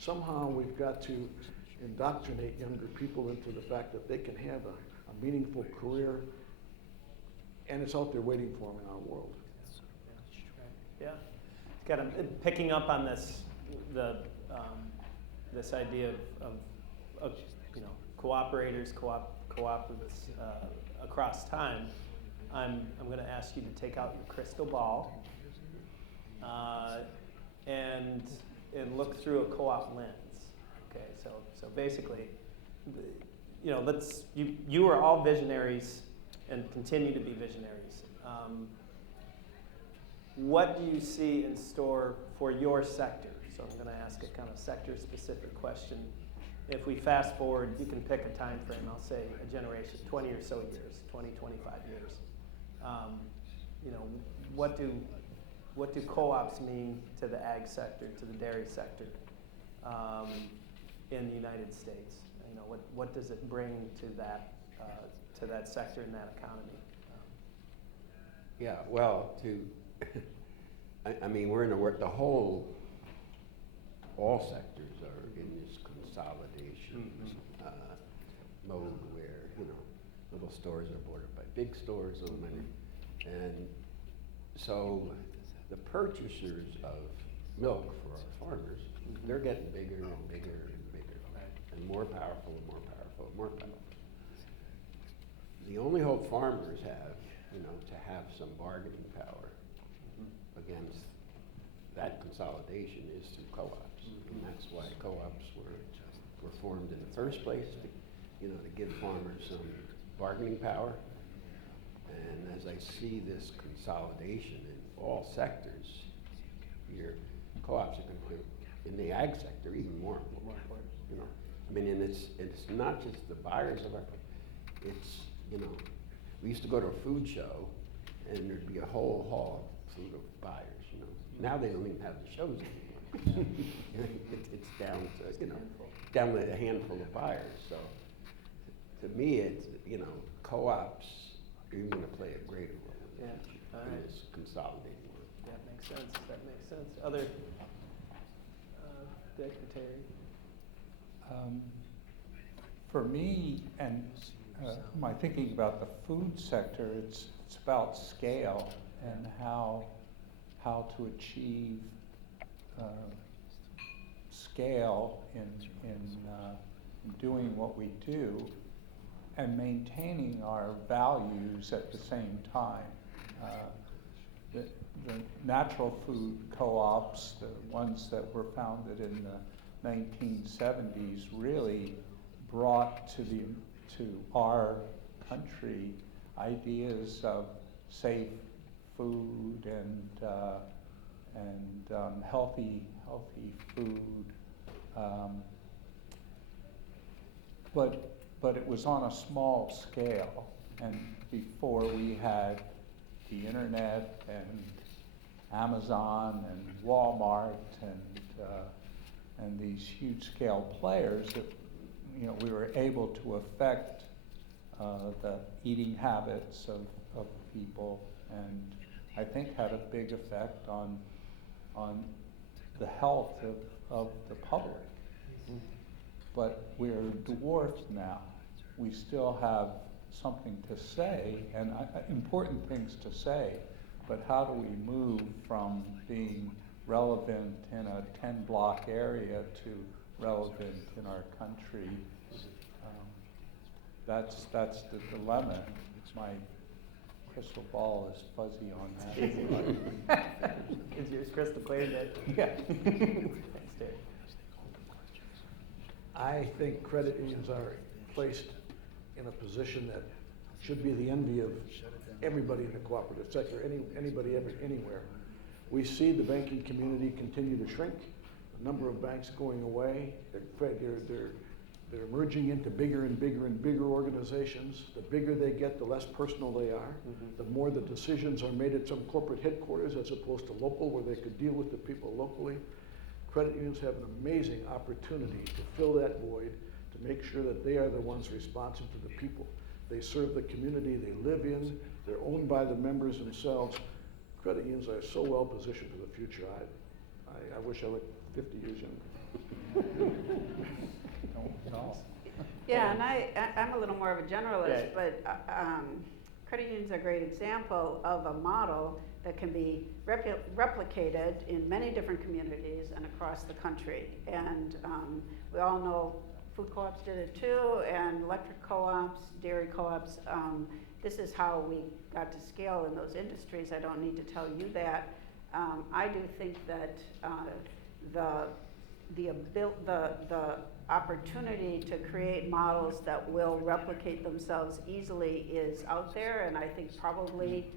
somehow we've got to indoctrinate younger people into the fact that they can have a meaningful career, and it's out there waiting for them in our world. Yeah, picking up on this, this idea of cooperators, cooperatives across time. I'm going to ask you to take out your crystal ball and look through a co-op lens. Okay, so basically, you are all visionaries and continue to be visionaries. What do you see in store for your sector? So I'm going to ask a kind of sector-specific question. If we fast forward, you can pick a time frame. I'll say a generation, 20 or so years, 20, 25 years. What do co-ops mean to the ag sector, to the dairy sector in the United States? What does it bring to that sector and that economy? Yeah, well, I mean, we're in all sectors are in this consolidation mode where, little stores are bordered by big stores, and so the purchasers of milk for our farmers, they're getting bigger and bigger and bigger, and more powerful and more powerful and more powerful. The only hope farmers have, to have some bargaining power against that consolidation is through co-ops, and that's why co-ops were formed in the first place, to give farmers some bargaining power. And as I see this consolidation in all sectors, your co-ops are going to, in the ag sector, even more important. I mean, and it's not just the buyers of our, it's, we used to go to a food show, and there'd be a whole hall full of buyers. Now they don't even have the shows anymore. It's down to down to a handful of buyers. So to me, it's co-ops are even going to play a greater role in this consolidating world. That makes sense. Other Dick or Terry? For me, and my thinking about the food sector, it's about scale and how to achieve scale in doing what we do and maintaining our values at the same time. The natural food co-ops, the ones that were founded in the 1970s, really brought to our country ideas of safe food and healthy food, but it was on a small scale. And before we had the internet and Amazon and Walmart and these huge scale players, that we were able to affect the eating habits of people, and I think had a big effect on the health of the public. But we're dwarfed now. We still have something to say, and important things to say, but how do we move from being relevant in a 10-block area to relevant in our country? That's the dilemma. My crystal ball is fuzzy on that. Is yours crystal clear, Dick? Yeah. Thanks, Terry. I think credit unions are placed in a position that should be the envy of everybody in the cooperative sector, anybody anywhere. We see the banking community continue to shrink, the number of banks going away. They're merging into bigger and bigger and bigger organizations. The bigger they get, the less personal they are. The more the decisions are made at some corporate headquarters as opposed to local, where they could deal with the people locally. Credit unions have an amazing opportunity to fill that void, to make sure that they are the ones responsive to the people. They serve the community they live in. They're owned by the members themselves. Credit unions are so well positioned for the future. I wish I were 50 years younger. Yeah, and I'm a little more of a generalist, Yeah. but credit unions are a great example of a model that can be replicated in many different communities and across the country. And we all know food co-ops did it too, and electric co-ops, dairy co-ops. This is how we got to scale in those industries. I don't need to tell you that. I do think that the opportunity to create models that will replicate themselves easily is out there, and I think probably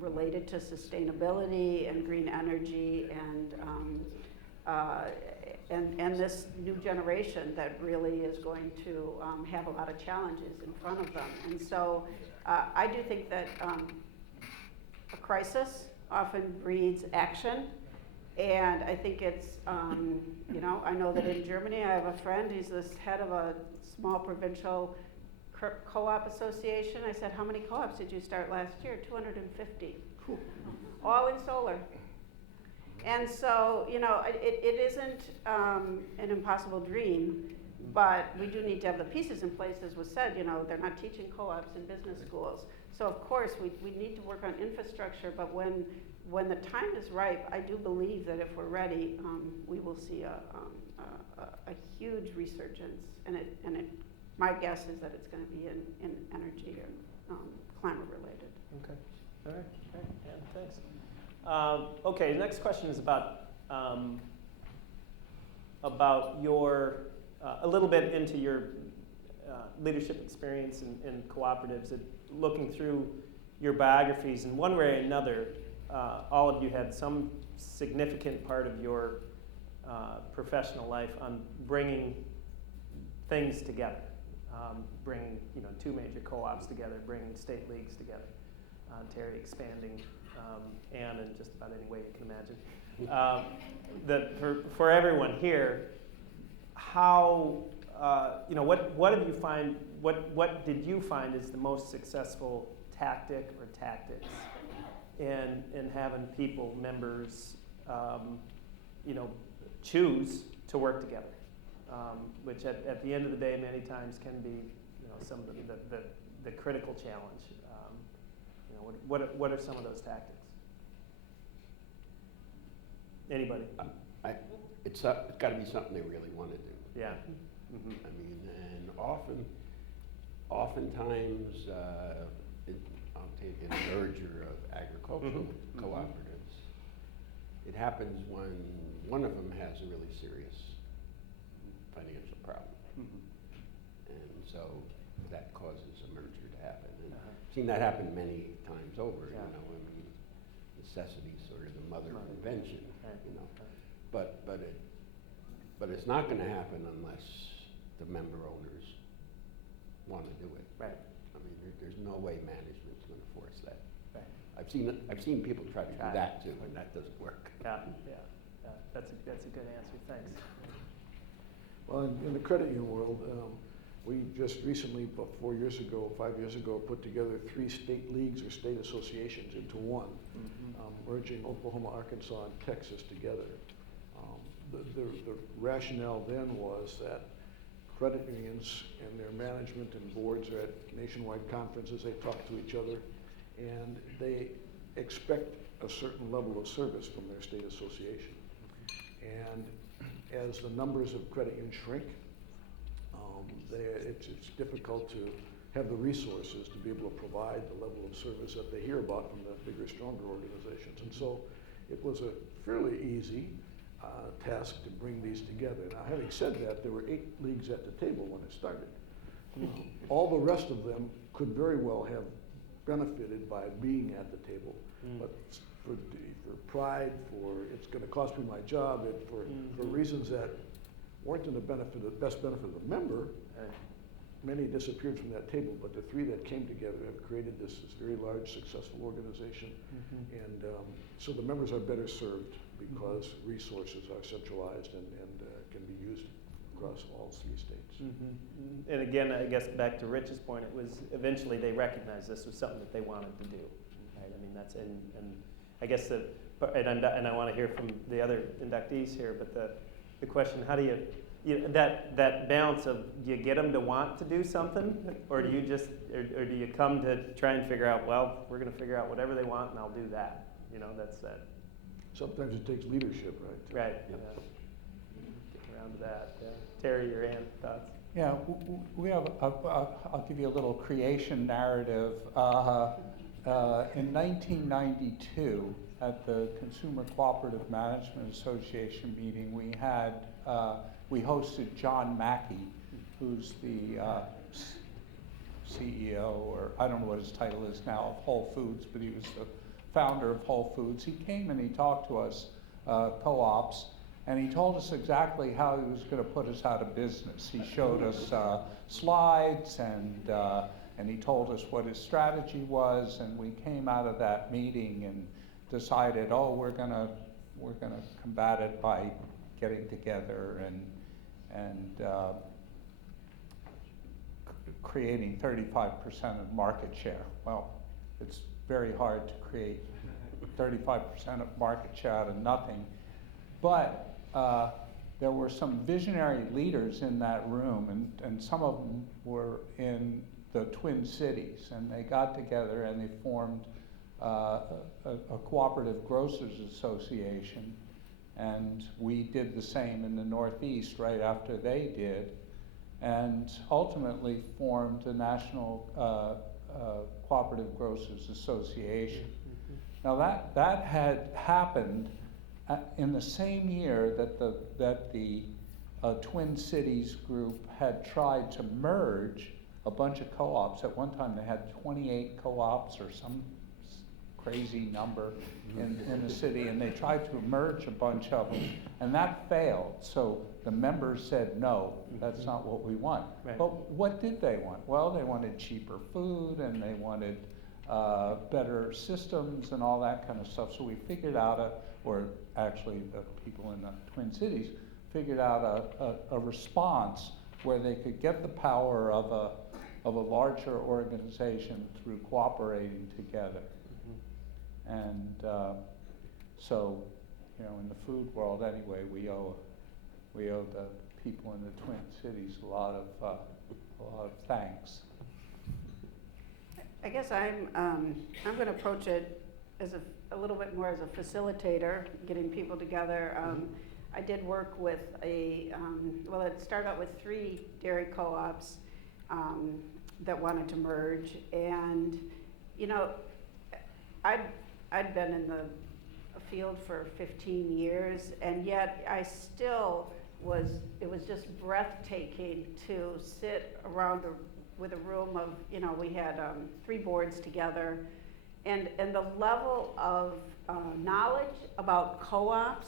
related to sustainability and green energy and this new generation that really is going to have a lot of challenges in front of them. And so I do think that a crisis often breeds action. And I think it's, you know, I know that in Germany, I have a friend, he's this head of a small provincial co-op association. I said, how many co-ops did you start last year? 250, all in solar. And so, you know, it isn't an impossible dream, but we do need to have the pieces in place, as was said. You know, they're not teaching co-ops in business schools. So of course, we need to work on infrastructure, but when the time is ripe, I do believe that if we're ready, we will see a huge resurgence, and my guess is that it's going to be in energy and climate related. Okay. All right. Great. Yeah, thanks. Okay. Next question is about your a little bit into your leadership experience in cooperatives. Looking through your biographies, in one way or another, all of you had some significant part of your professional life on bringing things together, bringing two major co-ops together, bringing state leagues together, Terry expanding, and in just about any way you can imagine. That for everyone here, how what did you find? What did you find is the most successful tactic or tactics in having members, choose to work together, which at the end of the day, many times can be, some of the critical challenge. What are some of those tactics? Anybody? It's got to be something they really want to do. Yeah. Mm-hmm. I mean, and oftentimes, I'll take a merger of agricultural cooperatives. It happens when one of them has a really serious financial problem. And so that causes a merger to happen. And I've seen that happen many times over, Yeah. I mean, necessity is sort of the mother of invention, Right. But it's not going to happen unless the member owners want to do it. Right. I mean, there's no way management's going to force that. Right. I've seen people try to do that too, and that doesn't work. Yeah. That's a good answer. Thanks. Well, in the credit union world, we just recently, about 5 years ago, put together 3 state leagues or state associations into one, merging Oklahoma, Arkansas, and Texas together. The rationale then was that credit unions and their management and boards are at nationwide conferences, they talk to each other, and they expect a certain level of service from their state association. And as the numbers of credit unions shrink, it's difficult to have the resources to be able to provide the level of service that they hear about from the bigger, stronger organizations. And so it was a fairly easy task to bring these together. Now, having said that, there were 8 leagues at the table when it started. All the rest of them could very well have benefited by being at the table, but for pride, for it's going to cost me my job, and for reasons that weren't in the best benefit of the member, many disappeared from that table, but the 3 that came together have created this very large, successful organization. And so the members are better served because resources are centralized and can be used across all 3 states. And again, I guess back to Rich's point, it was eventually they recognized this was something that they wanted to do. Right? I mean, that's and I guess and I want to hear from the other inductees here, but the question, how do that balance of, do you get them to want to do something, or do you just, or do you come to try and figure out, well, we're gonna figure out whatever they want and I'll do that, that's that. Sometimes it takes leadership, right? Right, yeah. Get around to that, yeah. Terry, your hand, thoughts? Yeah, we have, I'll give you a little creation narrative. In 1992, at the Consumer Cooperative Management Association meeting, we hosted John Mackey, who's the CEO, or I don't know what his title is now, of Whole Foods, but he was the founder of Whole Foods. He came and he talked to us, co-ops, and he told us exactly how he was going to put us out of business. He showed us slides, and he told us what his strategy was, and we came out of that meeting and decided, oh, we're gonna combat it by getting together and creating 35% of market share. Well, it's very hard to create 35% of market share out of nothing, but there were some visionary leaders in that room, and some of them were in the Twin Cities, and they got together and they formed a cooperative grocers association, and we did the same in the Northeast right after they did, and ultimately formed the National Cooperative Grocers Association. Now that had happened in the same year that the Twin Cities group had tried to merge a bunch of co-ops. At one time they had 28 co-ops or some crazy number in the city, and they tried to merge a bunch of them, and that failed. So the members said, no, that's not what we want. Right. But what did they want? Well, they wanted cheaper food, and they wanted better systems and all that kind of stuff. So we figured out or actually the people in the Twin Cities figured out a response where they could get the power of a larger organization through cooperating together. And so, in the food world anyway, we owe the people in the Twin Cities a lot of thanks. I guess I'm going to approach it as a little bit more as a facilitator, getting people together. I did work with it started out with 3 dairy co-ops that wanted to merge, and I'd been in the field for 15 years, and yet I still it was just breathtaking to sit around with a room of, we had 3 boards together, and the level of knowledge about co-ops